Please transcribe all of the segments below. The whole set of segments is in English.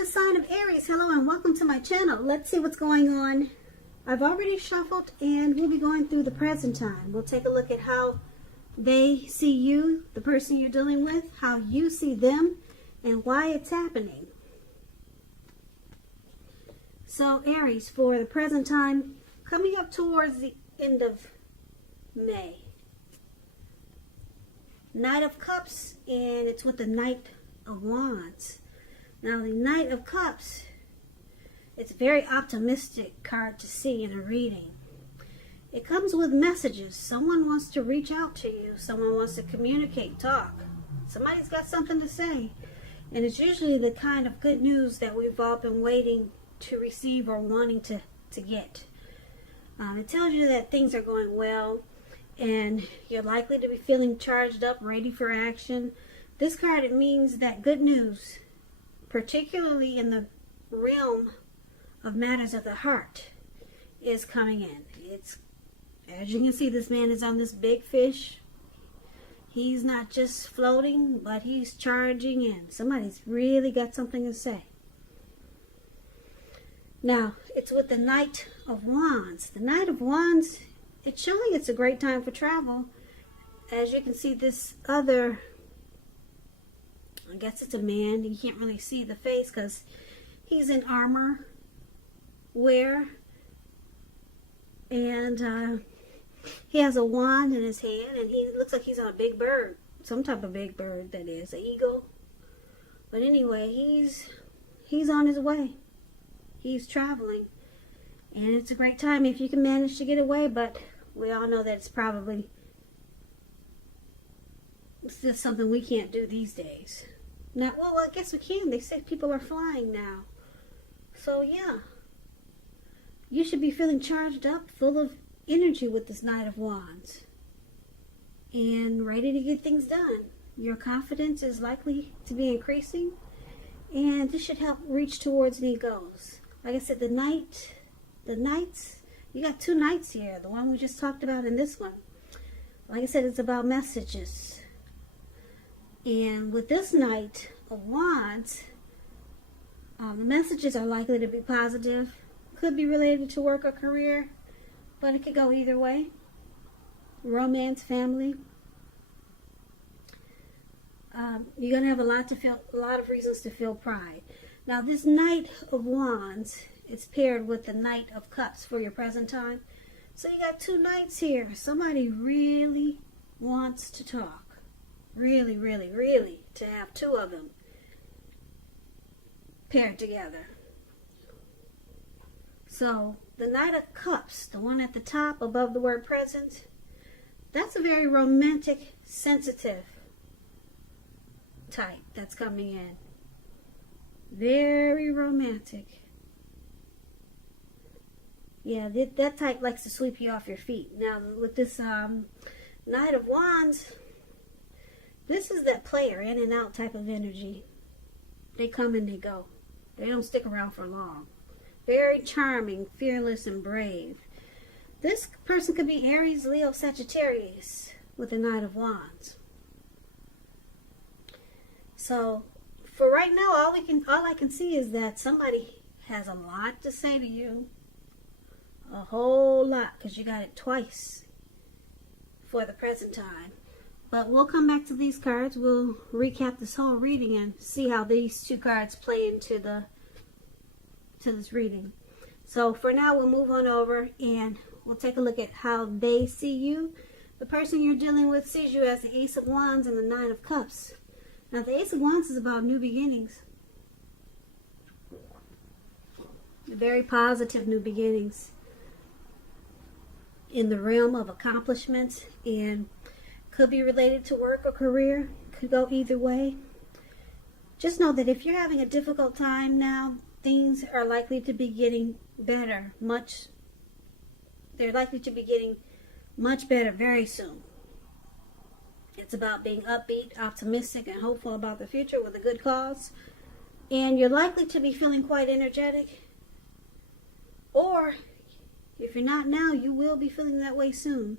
the sign of Aries. Hello and welcome to my channel. Let's see what's going on. I've already shuffled and we'll be going through the present time. We'll take a look at how they see you, the person you're dealing with, how you see them, and why it's happening. So Aries, for the present time, coming up towards the end of May. Knight of Cups, and it's with the Knight of Wands. Now the Knight of Cups, it's a very optimistic card to see in a reading. It comes with messages. Someone wants to reach out to you. Someone wants to communicate, talk. Somebody's got something to say. And it's usually the kind of good news that we've all been waiting to receive or wanting to get. It tells you that things are going well and you're likely to be feeling charged up, ready for action. This card, it means that good news, particularly in the realm of matters of the heart, is coming in. It's, as you can see, this man is on this big fish. He's not just floating, but he's charging in. Somebody's really got something to say. Now, it's with the Knight of Wands. The Knight of Wands, it's showing it's a great time for travel. As you can see, this other, I guess it's a man. You can't really see the face because he's in armor wear. And he has a wand in his hand, and he looks like he's on a big bird. Some type of big bird, that is. An eagle. But anyway, he's on his way. He's traveling. And it's a great time if you can manage to get away, but we all know that it's just something we can't do these days. Now, well, I guess we can. They say people are flying now. So, yeah. You should be feeling charged up, full of energy with this Knight of Wands. And ready to get things done. Your confidence is likely to be increasing. And this should help reach towards any goals. Like I said, the Knights, you got two Knights here. The one we just talked about and this one. Like I said, it's about messages. And with this Knight of Wands, the messages are likely to be positive. Could be related to work or career, but it could go either way. Romance, family. You're going to have a lot of reasons to feel pride. Now, this Knight of Wands is paired with the Knight of Cups for your present time. So you got two Knights here. Somebody really wants to talk. Really, really, really, to have two of them paired together. So, the Knight of Cups, the one at the top above the word present, that's a very romantic, sensitive type that's coming in. Very romantic. Yeah, that type likes to sweep you off your feet. Now, with this Knight of Wands, this is that player, in and out type of energy. They come and they go. They don't stick around for long. Very charming, fearless, and brave. This person could be Aries, Leo, Sagittarius with the Knight of Wands. So, for right now, all I can see is that somebody has a lot to say to you. A whole lot, because you got it twice for the present time. But we'll come back to these cards. We'll recap this whole reading and see how these two cards play into this reading. So for now, we'll move on over and we'll take a look at how they see you. The person you're dealing with sees you as the Ace of Wands and the Nine of Cups. Now, the Ace of Wands is about new beginnings. Very positive new beginnings in the realm of accomplishments, and could be related to work or career. Could go either way. Just know that if you're having a difficult time now, things are likely to be getting better. They're likely to be getting much better very soon. It's about being upbeat, optimistic, and hopeful about the future with a good cause. And you're likely to be feeling quite energetic. Or, if you're not now, you will be feeling that way soon.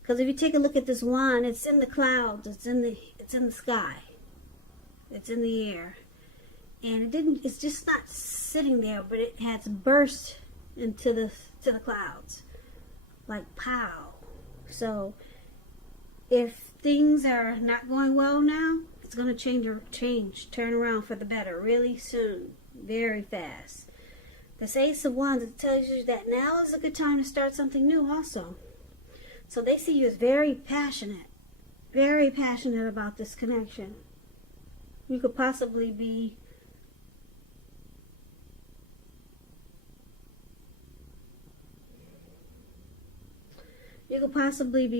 Because if you take a look at this wand, it's in the clouds, it's in the sky, it's in the air. And it's just not sitting there, but it has burst into the clouds. Like pow. So if things are not going well now, it's going to turn around for the better really soon, very fast. This Ace of Wands, it tells you that now is a good time to start something new also. So they see you as very passionate about this connection. You could possibly be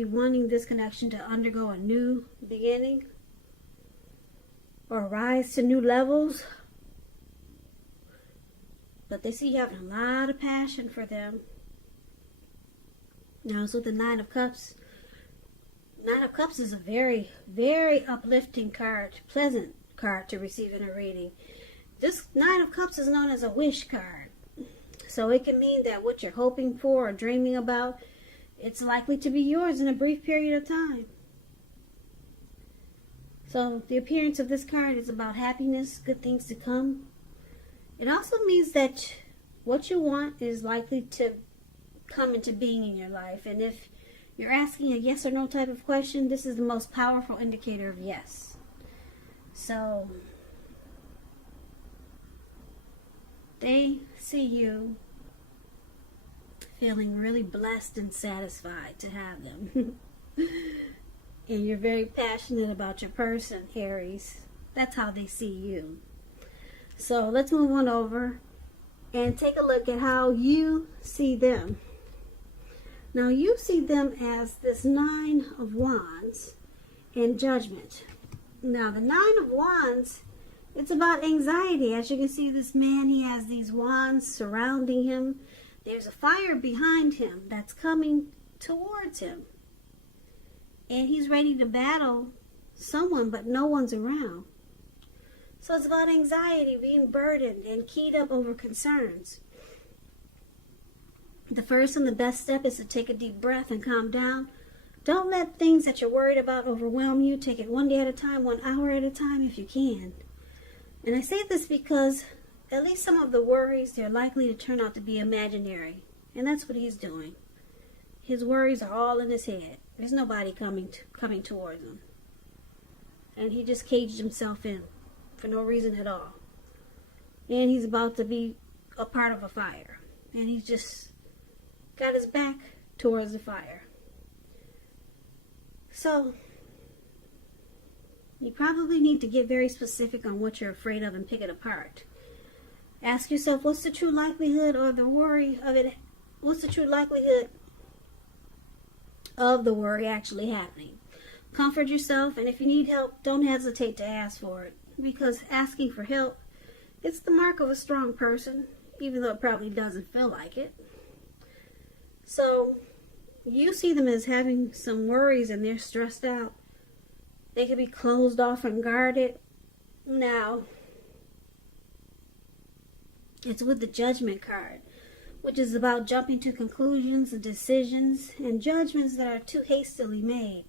wanting this connection to undergo a new beginning or rise to new levels. But they see you having a lot of passion for them. Now, so the Nine of Cups. Nine of Cups is a very, very uplifting card, pleasant card to receive in a reading. This Nine of Cups is known as a wish card. So it can mean that what you're hoping for or dreaming about, it's likely to be yours in a brief period of time. So the appearance of this card is about happiness, good things to come. It also means that what you want is likely to come into being in your life. And if you're asking a yes or no type of question, this is the most powerful indicator of yes. So they see you feeling really blessed and satisfied to have them. And you're very passionate about your person, Aries. That's how they see you. So let's move on over and take a look at how you see them. Now you see them as this Nine of Wands and Judgment. Now the Nine of Wands, it's about anxiety. As you can see, this man, he has these wands surrounding him. There's a fire behind him that's coming towards him. And he's ready to battle someone, but no one's around. So it's about anxiety, being burdened and keyed up over concerns. The first and the best step is to take a deep breath and calm down. Don't let things that you're worried about overwhelm you. Take it one day at a time, 1 hour at a time if you can. And I say this because at least some of the worries, they're likely to turn out to be imaginary. And that's what he's doing. His worries are all in his head. There's nobody coming towards him. And he just caged himself in for no reason at all. And he's about to be a part of a fire. And he's just got his back towards the fire. So you probably need to get very specific on what you're afraid of and pick it apart. Ask yourself, what's the true likelihood or the worry of it? What's the true likelihood of the worry actually happening? Comfort yourself, and if you need help, don't hesitate to ask for it. Because asking for help, it's the mark of a strong person, even though it probably doesn't feel like it. So you see them as having some worries and they're stressed out. They can be closed off and guarded. Now, it's with the Judgment card, which is about jumping to conclusions and decisions and judgments that are too hastily made.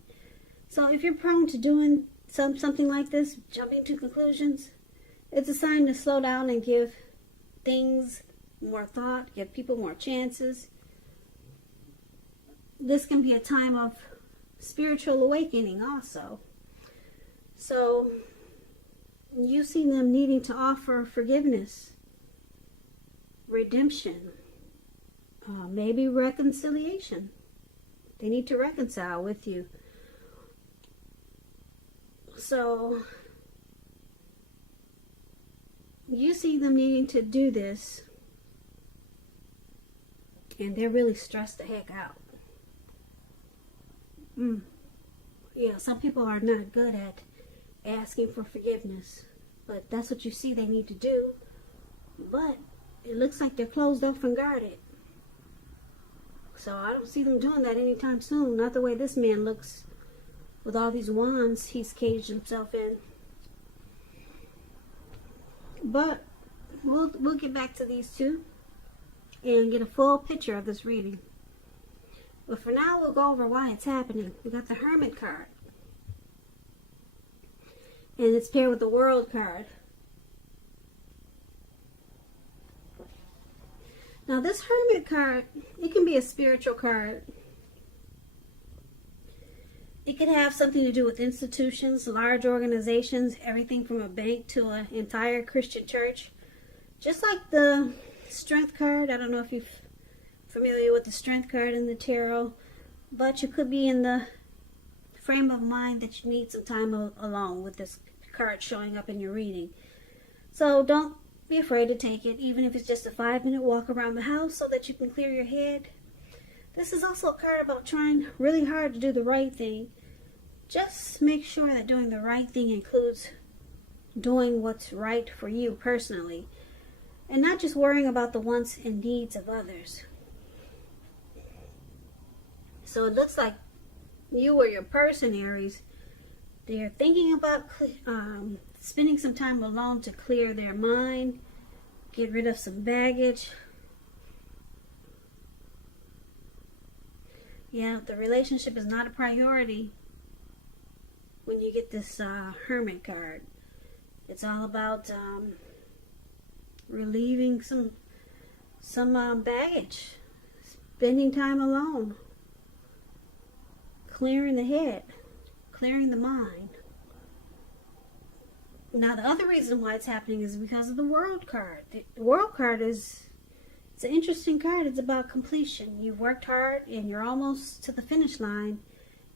So if you're prone to doing something like this, jumping to conclusions, it's a sign to slow down and give things more thought, give people more chances. This can be a time of spiritual awakening also. So you see them needing to offer forgiveness, redemption, maybe reconciliation. They need to reconcile with you. So you see them needing to do this, and they're really stressed the heck out. Yeah, some people are not good at asking for forgiveness, but that's what you see they need to do. But it looks like they're closed off and guarded. So I don't see them doing that anytime soon. Not the way this man looks with all these wands he's caged himself in. But we'll get back to these two and get a full picture of this reading. But for now, we'll go over why it's happening. We got the Hermit card. And it's paired with the World card. Now this Hermit card, it can be a spiritual card. It could have something to do with institutions, large organizations, everything from a bank to an entire Christian church. Just like the Strength card. I don't know if you're familiar with the Strength card in the tarot, but you could be in the frame of mind that you need some time alone with this card showing up in your reading. So don't be afraid to take it, even if it's just a 5-minute walk around the house so that you can clear your head. This is also a card about trying really hard to do the right thing. Just make sure that doing the right thing includes doing what's right for you personally, and not just worrying about the wants and needs of others. So it looks like you or your person, Aries, they're thinking about spending some time alone to clear their mind, get rid of some baggage. Yeah, the relationship is not a priority when you get this Hermit card. It's all about relieving some baggage, spending time alone, clearing the head, clearing the mind. Now the other reason why it's happening is because of the World card. The World card it's an interesting card. It's about completion. You've worked hard and you're almost to the finish line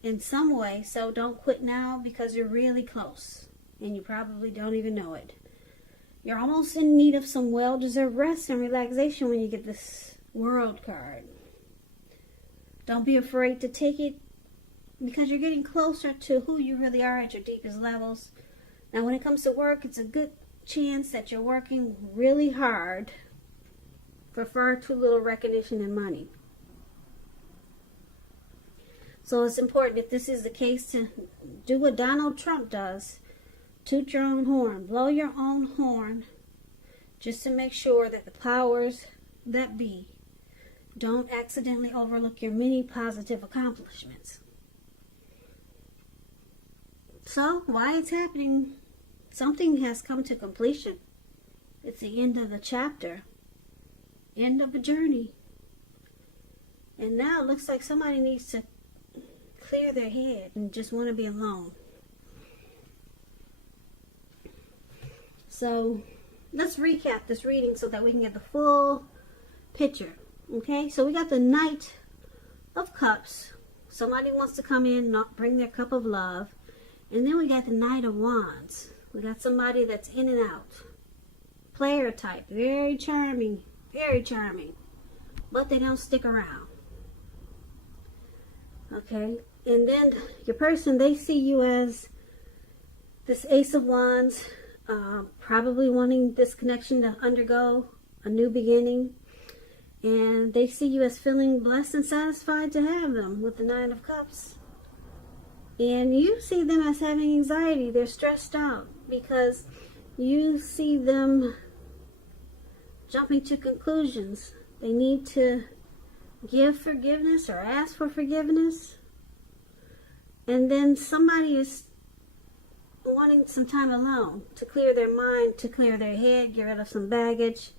in some way, so don't quit now because you're really close and you probably don't even know it. You're almost in need of some well-deserved rest and relaxation when you get this World card. Don't be afraid to take it because you're getting closer to who you really are at your deepest levels. Now when it comes to work, it's a good chance that you're working really hard for far too little recognition and money. So it's important, if this is the case, to do what Donald Trump does. Toot your own horn. Blow your own horn, just to make sure that the powers that be don't accidentally overlook your many positive accomplishments. So, why it's happening? Something has come to completion. It's the end of the chapter. End of a journey. And now it looks like somebody needs to clear their head and just want to be alone. So let's recap this reading so that we can get the full picture. Okay, so we got the Knight of Cups. Somebody wants to come in, not bring their cup of love. And then we got the Knight of Wands. We got somebody that's in and out. Player type, very charming, but they don't stick around. Okay, and then your person, they see you as this Ace of Wands, probably wanting this connection to undergo a new beginning. And they see you as feeling blessed and satisfied to have them with the Nine of Cups. And you see them as having anxiety. They're stressed out because you see them jumping to conclusions. They need to give forgiveness or ask for forgiveness. And then somebody is wanting some time alone to clear their mind, to clear their head, get rid of some baggage.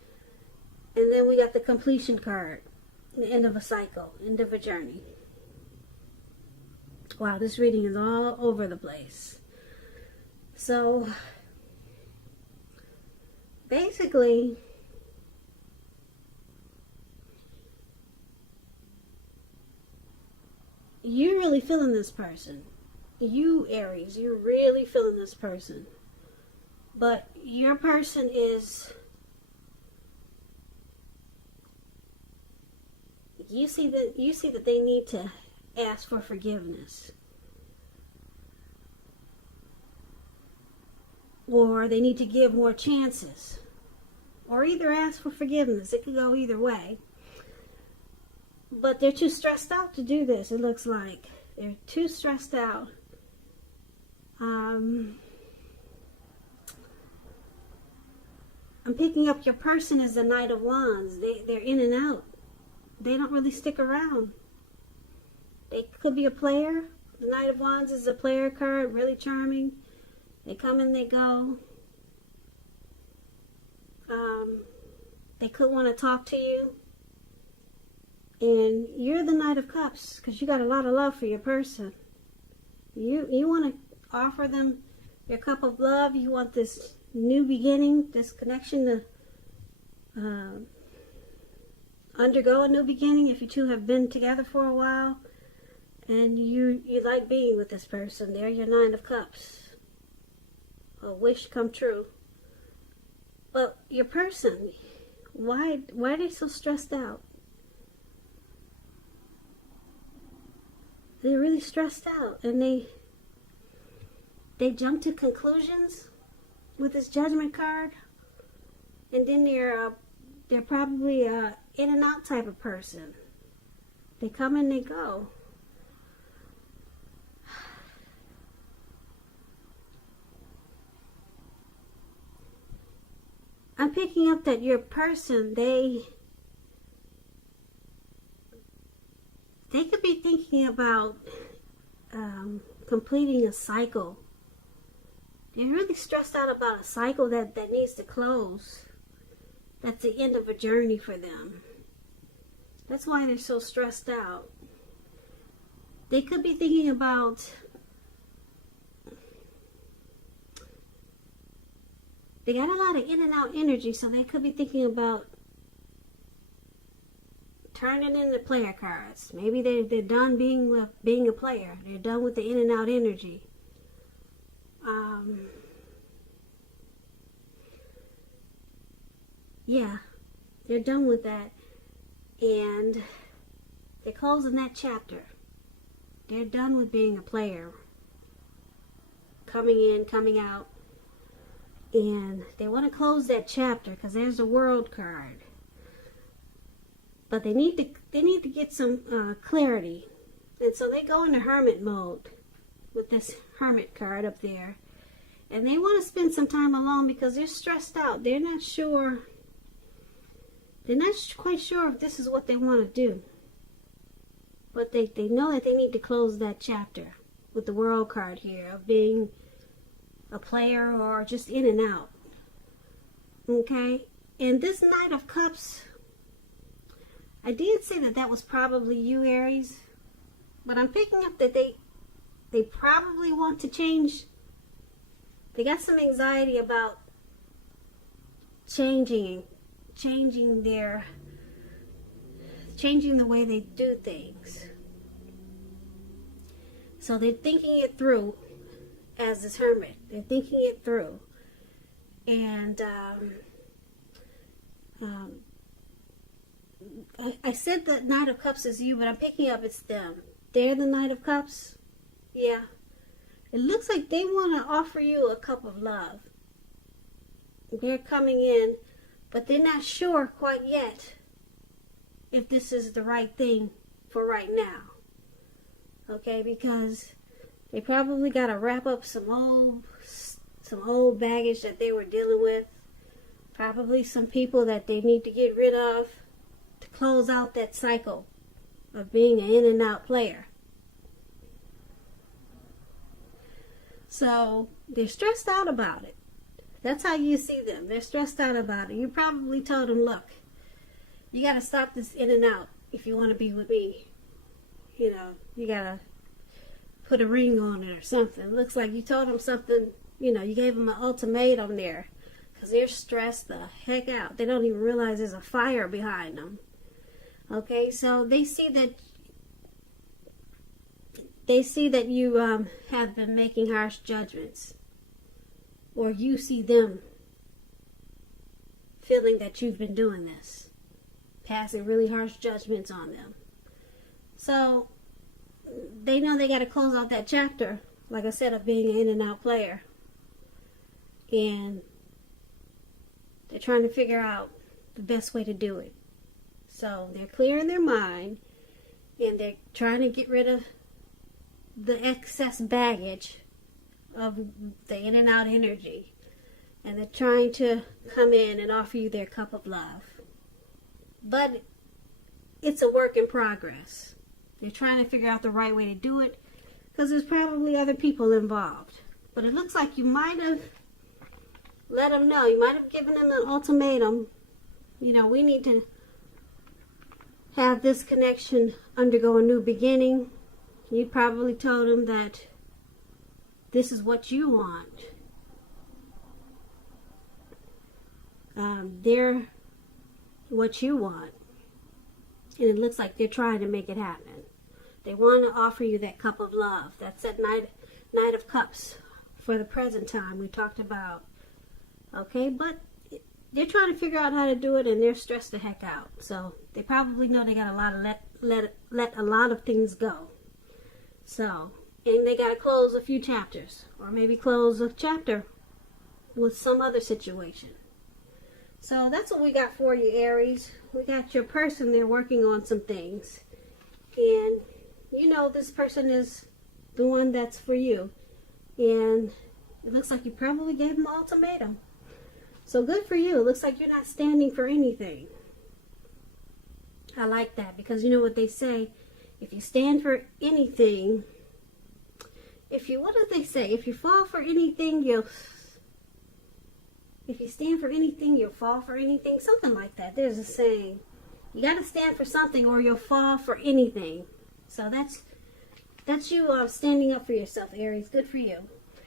And then we got the completion card, the end of a cycle, end of a journey. Wow, this reading is all over the place. So, basically, you're really feeling this person. You, Aries, you're really feeling this person. But your person is, you see that they need to ask for forgiveness, or they need to give more chances, or either ask for forgiveness. It could go either way, but they're too stressed out to do this. It looks like they're too stressed out. I'm picking up your person as the Knight of Wands. They're in and out. They don't really stick around. They could be a player. The Knight of Wands is a player card, really charming. They come and they go. They could want to talk to you. And you're the Knight of Cups because you got a lot of love for your person. You want to offer them your cup of love. You want this new beginning, this connection to undergo a new beginning if you two have been together for a while. And you like being with this person. They're your Nine of Cups. A wish come true. But your person, why are they so stressed out? They're really stressed out, and they jump to conclusions with this Judgment card, and then they're probably a in and out type of person. They come and they go. I'm picking up that your person, they could be thinking about completing a cycle. They're really stressed out about a cycle that needs to close. That's the end of a journey for them. That's why they're so stressed out. They could be thinking about they got a lot of in and out energy, so they could be thinking about turning into player cards. Maybe they're done being a player. They're done with the in and out energy. Yeah, they're done with that, and they're closing that chapter. They're done with being a player, coming in, coming out, and they want to close that chapter because there's the World card. But they need to get some clarity, and so they go into hermit mode with this Hermit card up there, and they want to spend some time alone because they're stressed out. They're not sure. They're not quite sure if this is what they want to do, but they know that they need to close that chapter with the World card here of being a player or just in and out. Okay, and this Knight of Cups, I did say that was probably you, Aries, but I'm picking up that they probably want to change. They got some anxiety about changing the way they do things. So they're thinking it through as this Hermit. They're thinking it through. And I said the Knight of Cups is you, but I'm picking up it's them. They're the Knight of Cups. Yeah. It looks like they want to offer you a cup of love. They're coming in, but they're not sure quite yet if this is the right thing for right now. Okay, because they probably got to wrap up some old baggage that they were dealing with. Probably some people that they need to get rid of to close out that cycle of being an in and out player. So they're stressed out about it. That's how you see them. They're stressed out about it. You probably told them, look, you got to stop this in and out if you want to be with me. You know, you got to put a ring on it or something. Looks like you told them something, you know, you gave them an ultimatum there. Because they're stressed the heck out. They don't even realize there's a fire behind them. Okay, so they see that you have been making harsh judgments. Or you see them feeling that you've been doing this. Passing really harsh judgments on them. So they know they got to close out that chapter, like I said, of being an in and out player. And they're trying to figure out the best way to do it. So they're clearing their mind, and they're trying to get rid of the excess baggage of the in and out energy. And they're trying to come in and offer you their cup of love. But it's a work in progress. They're trying to figure out the right way to do it because there's probably other people involved. But it looks like you might have let them know. You might have given them an ultimatum. You know, we need to have this connection undergo a new beginning. You probably told them that this is what you want. They're what you want. And it looks like they're trying to make it happen. They want to offer you that cup of love. That's that Knight of Cups for the present time we talked about. Okay, but they're trying to figure out how to do it, and they're stressed the heck out. So they probably know they got a lot of let a lot of things go. So, and they got to close a few chapters, or maybe close a chapter with some other situation. So that's what we got for you, Aries. We got your person there working on some things. And you know this person is the one that's for you. And it looks like you probably gave them an ultimatum. So good for you. It looks like you're not standing for anything. I like that, because you know what they say, if you stand for anything, what do they say? If you fall for anything, if you stand for anything, you'll fall for anything. Something like that. There's a saying. You got to stand for something or you'll fall for anything. So that's you standing up for yourself, Aries. Good for you.